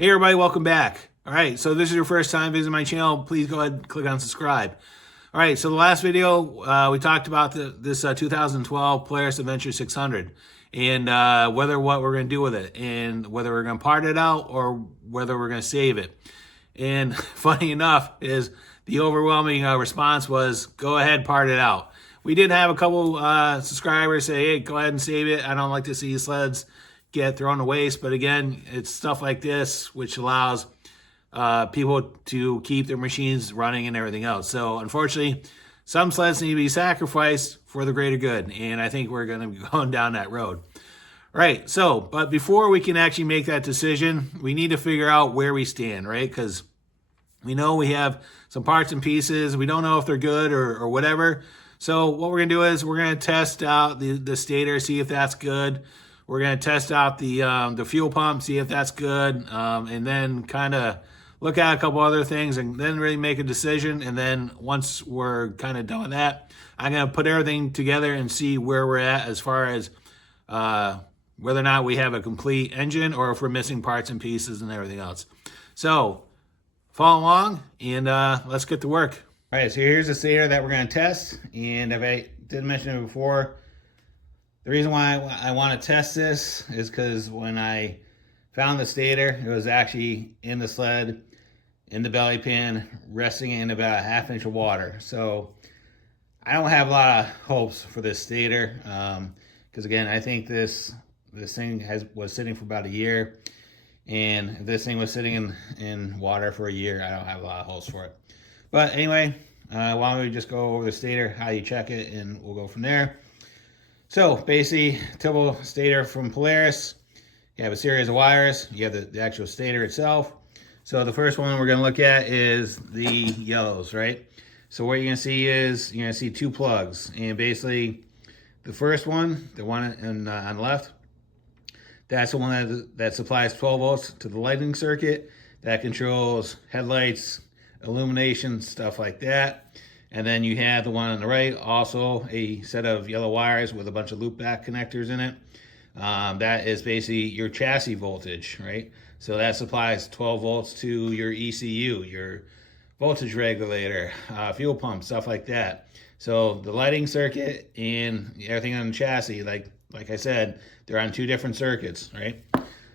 Hey everybody, welcome back. All right, so this is your first time visiting my channel, please go ahead and click on subscribe. All right, so the last video, we talked about this 2012 Polaris Adventure 600 and what we're going to do with it and whether we're going to part it out or whether we're going to save it. And funny enough is the overwhelming response was go ahead, part it out. We did have a couple subscribers say, hey, go ahead and save it. I don't like to see sleds get thrown to waste, but again, it's stuff like this which allows people to keep their machines running and everything else. So unfortunately, some sleds need to be sacrificed for the greater good, and I think we're going to be going down that road. Right, so, but before we can actually make that decision, we need to figure out where we stand, right? Because we know we have some parts and pieces. We don't know if they're good or whatever. So what we're going to do is we're going to test out the stator, see if that's good. We're going to test out the fuel pump, see if that's good, and then kind of look at a couple other things and then really make a decision. And then once we're kind of done with that, I'm going to put everything together and see where we're at as far as whether or not we have a complete engine or if we're missing parts and pieces and everything else. So follow along and let's get to work. All right, so here's the stator that we're going to test. And if I didn't mention it before, the reason why I want to test this is because when I found the stator, it was actually in the sled, in the belly pan, resting in about a ½ inch of water. So I don't have a lot of hopes for this stator because again, I think this thing was sitting for about a year, and if this thing was sitting in water for a year, I don't have a lot of hopes for it. But anyway, why don't we just go over the stator, how you check it, and we'll go from there. So basically, typical stator from Polaris, you have a series of wires, you have the actual stator itself. So the first one we're going to look at is the yellows, right? So what you're going to see is, you're going to see two plugs. And basically, the first one, the one on the left, that's the one that supplies 12 volts to the lighting circuit. That controls headlights, illumination, stuff like that. And then you have the one on the right, also a set of yellow wires with a bunch of loop back connectors in it. That is basically your chassis voltage, right? So that supplies 12 volts to your ECU, your voltage regulator, fuel pump, stuff like that. So the lighting circuit and everything on the chassis, like I said, they're on two different circuits, right?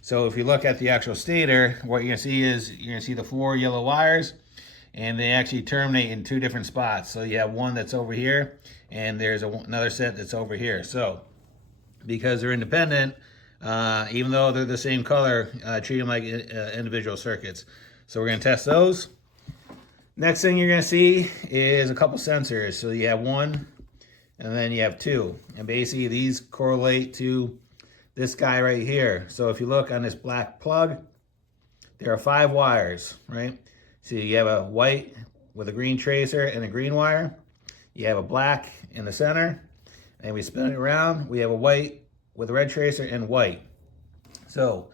So if you look at the actual stator, what you're gonna see is you're gonna see the 4 yellow wires, and they actually terminate in 2 different spots. So you have one that's over here, and there's another set that's over here. So because they're independent, even though they're the same color, treat them like individual circuits. So we're going to test those. Next thing you're going to see is a couple sensors. So you have 1, and then you have 2. And basically these correlate to this guy right here. So if you look on this black plug, there are 5 wires, right? So you have a white with a green tracer and a green wire. You have a black in the center, and we spin it around. We have a white with a red tracer and white. So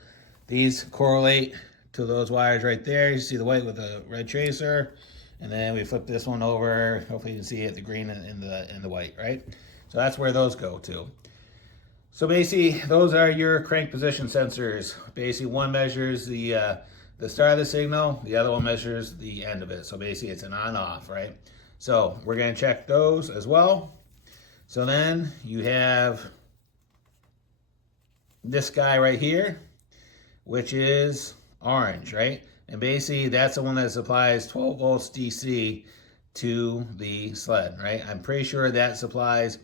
these correlate to those wires right there. You see the white with the red tracer, and then we flip this one over. Hopefully you can see it, the green and the white, right? So that's where those go to. So basically, those are your crank position sensors. Basically, one measures the start of the signal, the other one measures the end of it. So basically it's an on-off, right? So we're gonna check those as well. So then you have this guy right here, which is orange, right? And basically that's the one that supplies 12 volts DC to the sled, right? I'm pretty sure that supplies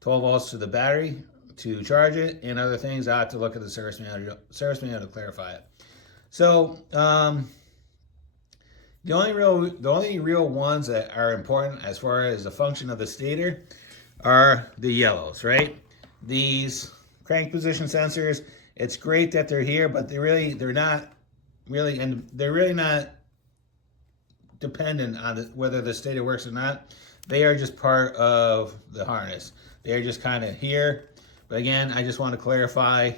12 volts to the battery to charge it and other things. I have to look at the service manual to clarify it. So the only real ones that are important as far as the function of the stator are the yellows, right? These crank position sensors, it's great that they're here, but they're not really dependent on whether the stator works or not. They are just part of the harness. They're just kind of here. But again, I just want to clarify,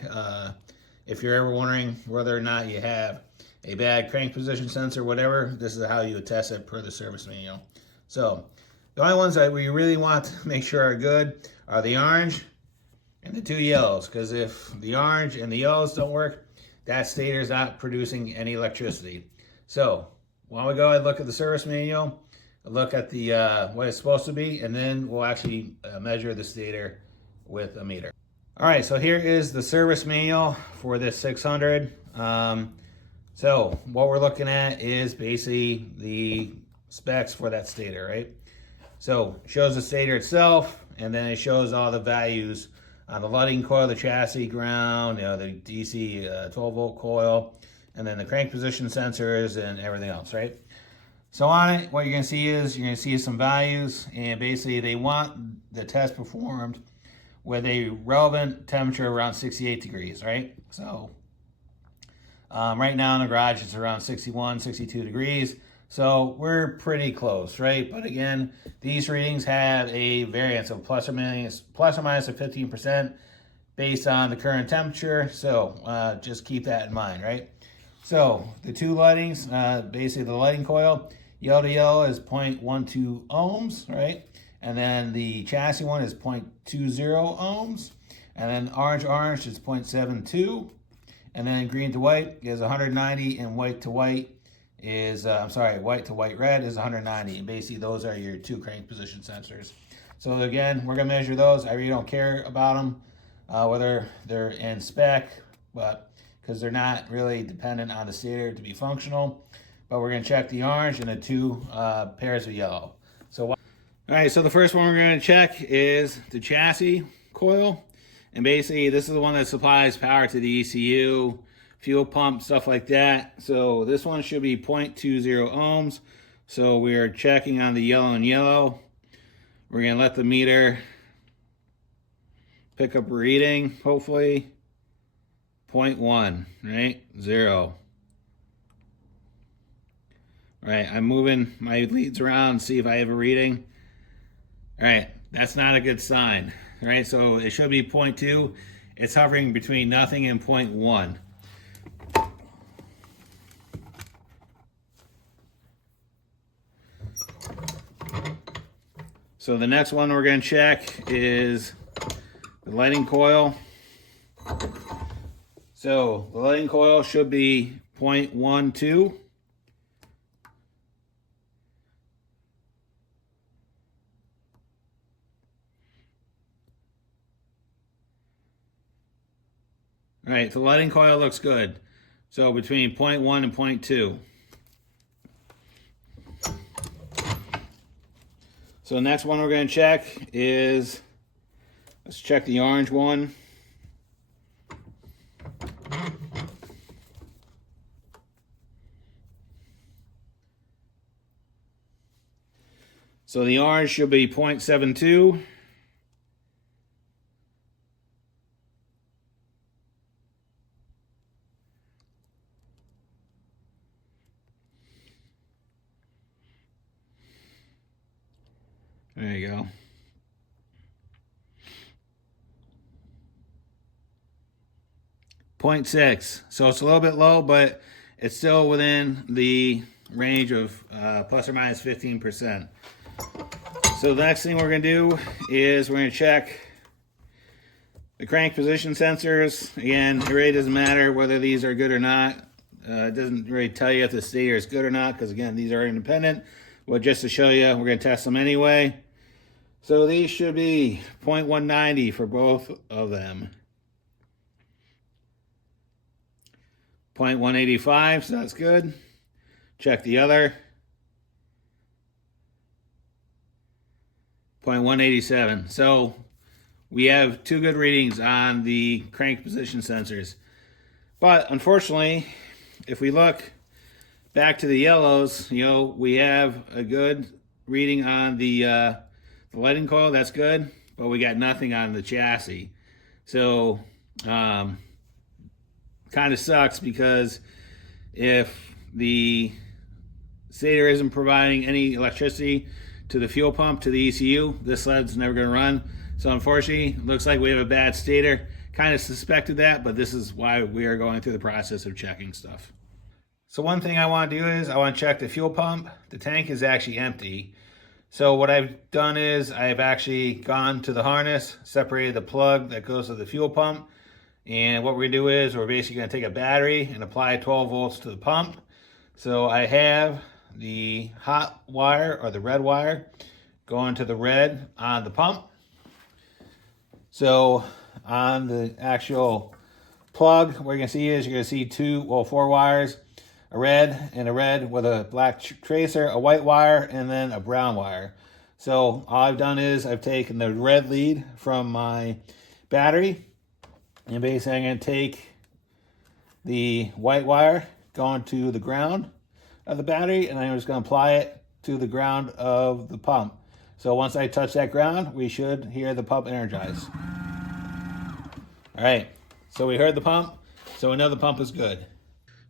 if you're ever wondering whether or not you have a bad crank position sensor, whatever, this is how you would test it per the service manual. So the only ones that we really want to make sure are good are the orange and the 2 yellows, because if the orange and the yellows don't work, that stator is not producing any electricity. So why don't we go ahead and look at the service manual, look at the what it's supposed to be, and then we'll actually measure the stator with a meter. All right, so here is the service manual for this 600. So what we're looking at is basically the specs for that stator, right? So it shows the stator itself, and then it shows all the values on the lighting coil, the chassis, ground, you know, the DC 12-volt coil, and then the crank position sensors and everything else, right? So on it, what you're going to see is you're going to see some values, and basically they want the test performed with a relevant temperature around 68 degrees, right? So right now in the garage, it's around 61, 62 degrees. So we're pretty close, right? But again, these readings have a variance of plus or minus of 15% based on the current temperature. So just keep that in mind, right? So the two lightings, basically the lighting coil, yellow to yellow is 0.12 ohms, right? And then the chassis one is 0.20 ohms. And then orange to orange is 0.72. And then green to white is 190, and white to white is, white to white red is 190. And basically those are your two crank position sensors. So again, we're gonna measure those. I really don't care about them, whether they're in spec, but because they're not really dependent on the stator to be functional. But we're gonna check the orange and the two pairs of yellow. So, all right, so the first one we're gonna check is the chassis coil. And basically this is the one that supplies power to the ECU, fuel pump, stuff like that. So this one should be 0.20 ohms. So we're checking on the yellow and yellow. We're gonna let the meter pick up a reading, hopefully. 0.1, right? 0. All right, I'm moving my leads around to see if I have a reading. All right, that's not a good sign. All right, so it should be 0.2. It's hovering between nothing and 0.1. So the next one we're gonna check is the lighting coil. So the lighting coil should be 0.12. All right, the lighting coil looks good. So between 0.1 and 0.2. So the next one we're going to check is, let's check the orange one. So the orange should be 0.72. There you go. .6. So it's a little bit low, but it's still within the range of plus or minus 15%. So the next thing we're going to do is we're going to check the crank position sensors. Again, it really doesn't matter whether these are good or not. It doesn't really tell you if the stator is good or not, because again, these are independent. Well, just to show you, we're going to test them anyway. So these should be 0.190 for both of them. 0.185, so that's good. Check the other. 0.187. So we have two good readings on the crank position sensors. But unfortunately, if we look back to the yellows, you know, we have a good reading on the lighting coil, that's good, but we got nothing on the chassis. So kind of sucks, because if the stator isn't providing any electricity to the fuel pump, to the ECU, this sled's never going to run. So unfortunately, it looks like we have a bad stator. Kind of suspected that, but this is why we are going through the process of checking stuff. So one thing I want to do is I want to check the fuel pump. The tank is actually empty. So what I've done is I've actually gone to the harness, separated the plug that goes to the fuel pump, And what we're gonna do is we're basically gonna take a battery and apply 12 volts to the pump. So I have the hot wire, or the red wire, going to the red on the pump. So on the actual plug, what you're gonna see is you're gonna see four wires, a red with a black tracer, a white wire, and then a brown wire. So all I've done is I've taken the red lead from my battery, and basically I'm gonna take the white wire going to the ground of the battery, and I'm just gonna apply it to the ground of the pump. So once I touch that ground, we should hear the pump energize. All right, so we heard the pump, so we know the pump is good.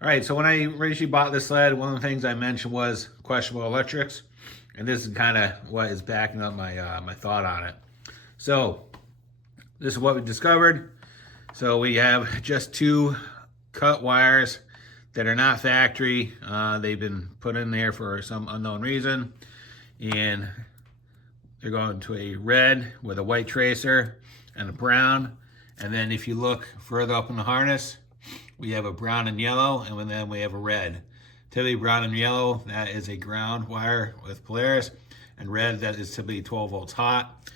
All right, so when I originally bought this sled, one of the things I mentioned was questionable electrics, and this is kind of what is backing up my my thought on it. So this is what we discovered. So we have just 2 cut wires that are not factory. They've been put in there for some unknown reason, and they're going to a red with a white tracer and a brown. And then if you look further up in the harness, we have a brown and yellow, and then we have a red. Typically brown and yellow, that is a ground wire with Polaris, and red, that is typically 12 volts hot.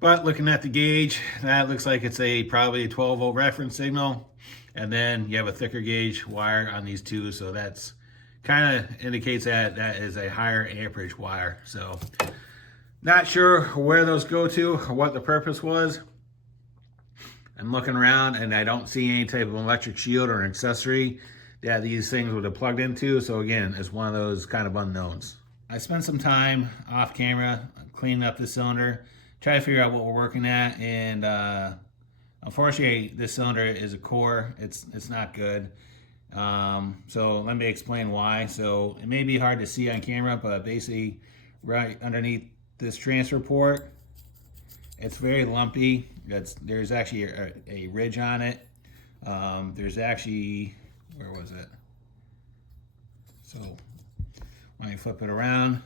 But looking at the gauge, that looks like it's probably a 12 volt reference signal. And then you have a thicker gauge wire on these two, so that's kind of indicates that that is a higher amperage wire. So not sure where those go to or what the purpose was. I'm looking around and I don't see any type of electric shield or accessory that these things would have plugged into. So again, it's one of those kind of unknowns. I spent some time off camera cleaning up the cylinder, trying to figure out what we're working at, and unfortunately, this cylinder is a core. It's not good. So let me explain why. So it may be hard to see on camera, but basically right underneath this transfer port, it's very lumpy. There's actually a ridge on it. There's actually, where was it? So when you flip it around,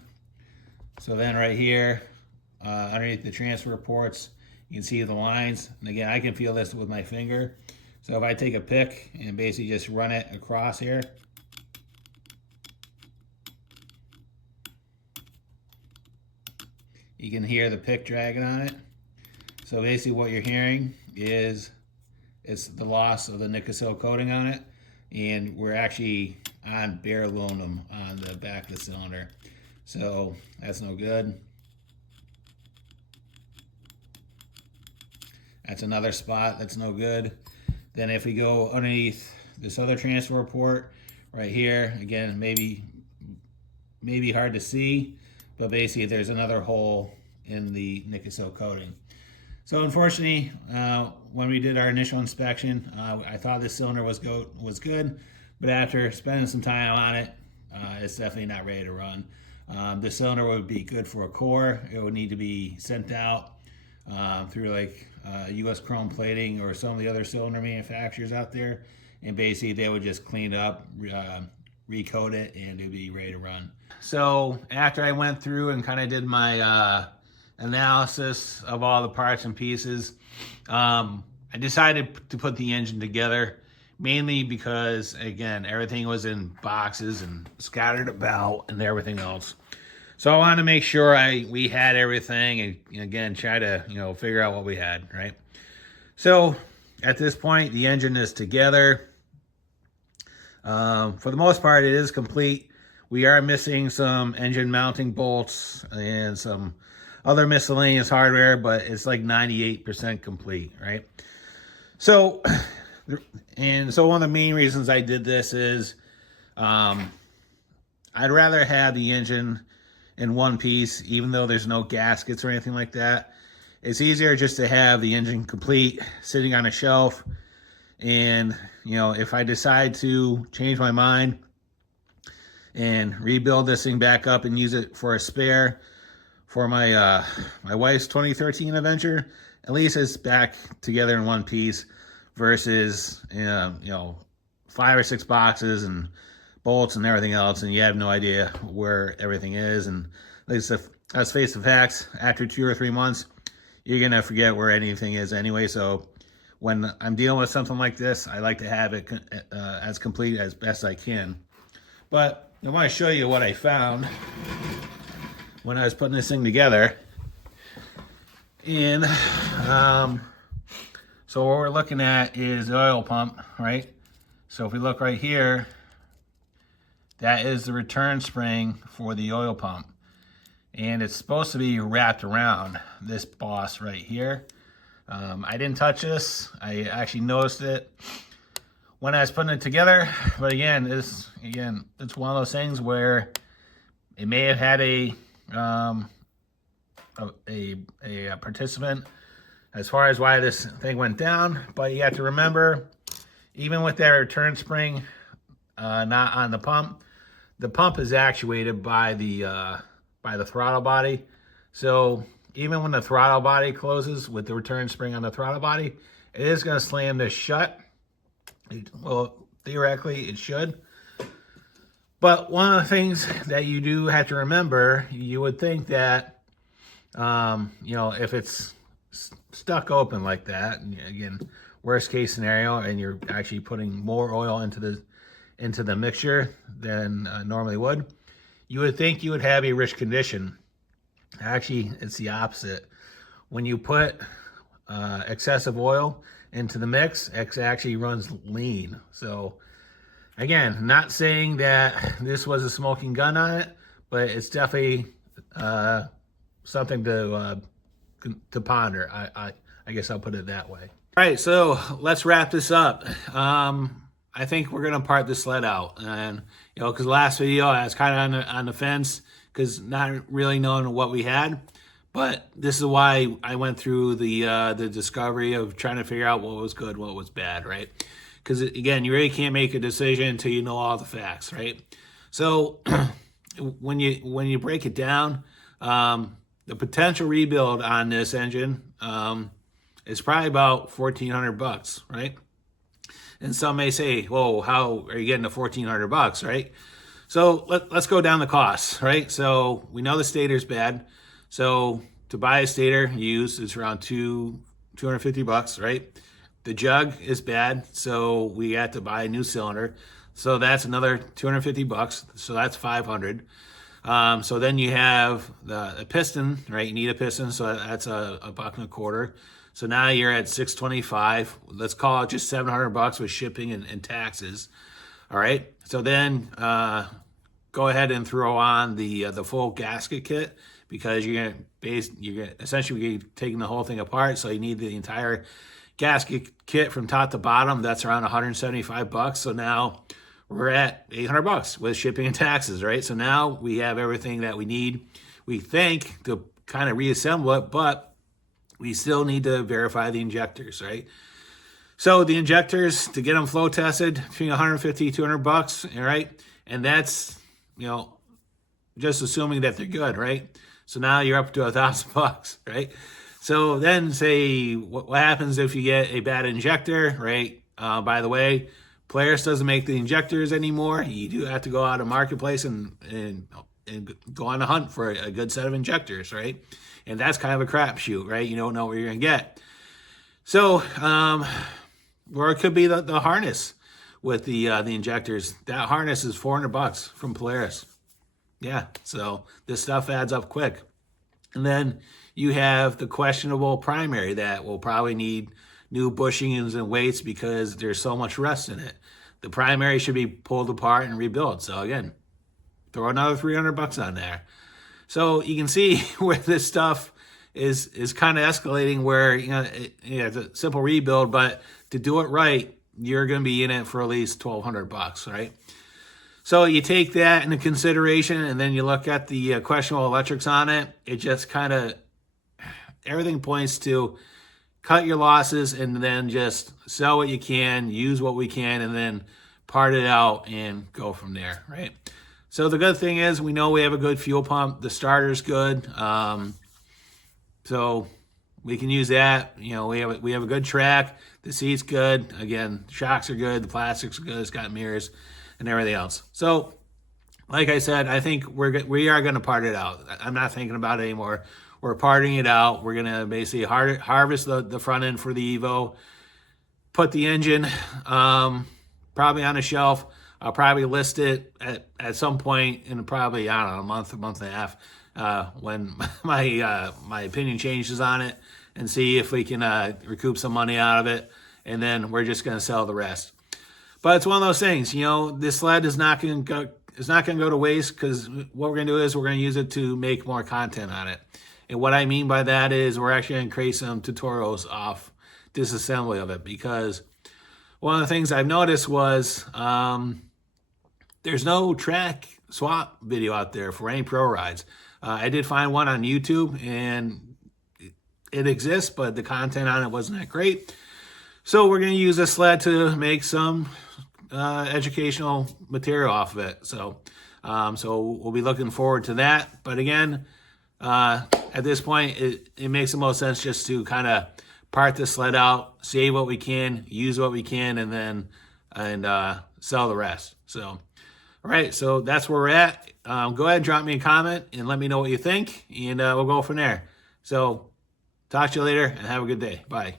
so then right here, underneath the transfer ports, you can see the lines. And again, I can feel this with my finger. So if I take a pick and basically just run it across here, you can hear the pick dragging on it. So basically what you're hearing is it's the loss of the nickel coating on it. And we're actually on bare aluminum on the back of the cylinder. So that's no good. That's another spot that's no good. Then if we go underneath this other transfer port right here, again, maybe hard to see, but basically there's another hole in the nickel coating. So unfortunately, when we did our initial inspection, I thought this cylinder was good, but after spending some time on it, it's definitely not ready to run. The cylinder would be good for a core. It would need to be sent out through like US chrome plating or some of the other cylinder manufacturers out there, and basically they would just clean it up, recoat it, and it'd be ready to run. So after I went through and kind of did my analysis of all the parts and pieces, I decided to put the engine together, mainly because again, everything was in boxes and scattered about and everything else. So I wanted to make sure we had everything, and again, try to figure out what we had, right? So at this point, the engine is together. For the most part, it is complete. We are missing some engine mounting bolts and some other miscellaneous hardware, but it's like 98% complete, right? So, one of the main reasons I did this is I'd rather have the engine in one piece, even though there's no gaskets or anything like that. It's easier just to have the engine complete, sitting on a shelf. And, if I decide to change my mind and rebuild this thing back up and use it for a spare for my my wife's 2013 Adventure, at least it's back together in one piece versus, 5 or 6 boxes and bolts and everything else, and you have no idea where everything is. And let's face the facts, after 2 or 3 months, you're gonna forget where anything is anyway. So when I'm dealing with something like this, I like to have it as complete as best I can. But I want to show you what I found when I was putting this thing together. And so what we're looking at is the oil pump, right? So if we look right here, that is the return spring for the oil pump. And it's supposed to be wrapped around this boss right here. I didn't touch this. I actually noticed it when I was putting it together. But again, it's one of those things where it may have had a participant as far as why this thing went down. But you have to remember, even with that return spring not on the pump is actuated by the throttle body. So even when the throttle body closes with the return spring on the throttle body, it is going to slam this shut. Well, theoretically, it should. But one of the things that you do have to remember, you would think that, if it's stuck open like that, and again, worst case scenario, and you're actually putting more oil into the mixture than normally would, you would think you would have a rich condition. Actually, it's the opposite. When you put excessive oil into the mix, it actually runs lean. So again, not saying that this was a smoking gun on it, but it's definitely something to ponder. I guess I'll put it that way. All right, so let's wrap this up. I think we're gonna part this sled out, and because last video I was kind of on the fence because not really knowing what we had. But this is why I went through the discovery of trying to figure out what was good, what was bad, right? Because again, you really can't make a decision until you know all the facts, right? So when you break it down, the potential rebuild on this engine is probably about $1,400, right? And some may say, "Whoa, how are you getting to $1,400, right?" So let's go down the costs, right? So we know the stator's bad. So to buy a stator used, it's around $250, right? The jug is bad, so we had to buy a new cylinder. So that's another $250. So that's $500. So then you have the piston, right? You need a piston, so that's a $1.25. So now you're at $625. Let's call it just $700 with shipping and taxes. All right. So then go ahead and throw on the full gasket kit, because you're gonna essentially be taking the whole thing apart. So you need the entire gasket kit from top to bottom. That's around $175. So now we're at $800 with shipping and taxes, right? So now we have everything that we need, we think, to kind of reassemble it, but we still need to verify the injectors, right? So the injectors, to get them flow tested, between $150, $200, all right? And that's, just assuming that they're good, right? So now you're up to $1,000, right? So then say, what happens if you get a bad injector, right? By the way, Polaris doesn't make the injectors anymore. You do have to go out of marketplace and go on a hunt for a good set of injectors, right? And that's kind of a crapshoot, right? You don't know what you're gonna get. So, or it could be the harness with the injectors. That harness is $400 from Polaris. Yeah, so this stuff adds up quick. And then you have the questionable primary that will probably need new bushings and weights because there's so much rust in it. The primary should be pulled apart and rebuilt. So again, throw another $300 on there. So you can see where this stuff is kind of escalating, where it's a simple rebuild, but to do it right, you're going to be in it for at least $1,200, right? So you take that into consideration, and then you look at the questionable electrics on it. It just kind of, everything points to cut your losses and then just sell what you can, use what we can, and then part it out and go from there, right? So the good thing is we know we have a good fuel pump. The starter's good. So we can use that. We have a good track. The seat's good. Again, shocks are good. The plastics are good. It's got mirrors and everything else. So like I said, I think we are going to part it out. I'm not thinking about it anymore. We're parting it out. We're going to basically harvest the front end for the Evo, put the engine probably on a shelf. I'll probably list it at some point in probably, I don't know, a month and a half when my opinion changes on it, and see if we can recoup some money out of it, and then we're just going to sell the rest. But it's one of those things, you know, this sled is not going to go to waste, because what we're going to do is we're going to use it to make more content on it. And what I mean by that is we're actually going to create some tutorials off disassembly of it, because one of the things I've noticed was there's no track swap video out there for any pro rides. I did find one on YouTube, and it exists, but the content on it wasn't that great. So we're going to use this sled to make some educational material off of it. So we'll be looking forward to that. But again, at this point, it makes the most sense just to kind of part the sled out, save what we can, use what we can, and then sell the rest. So, all right, so that's where we're at. Go ahead and drop me a comment and let me know what you think, and we'll go from there. So talk to you later, and have a good day. Bye.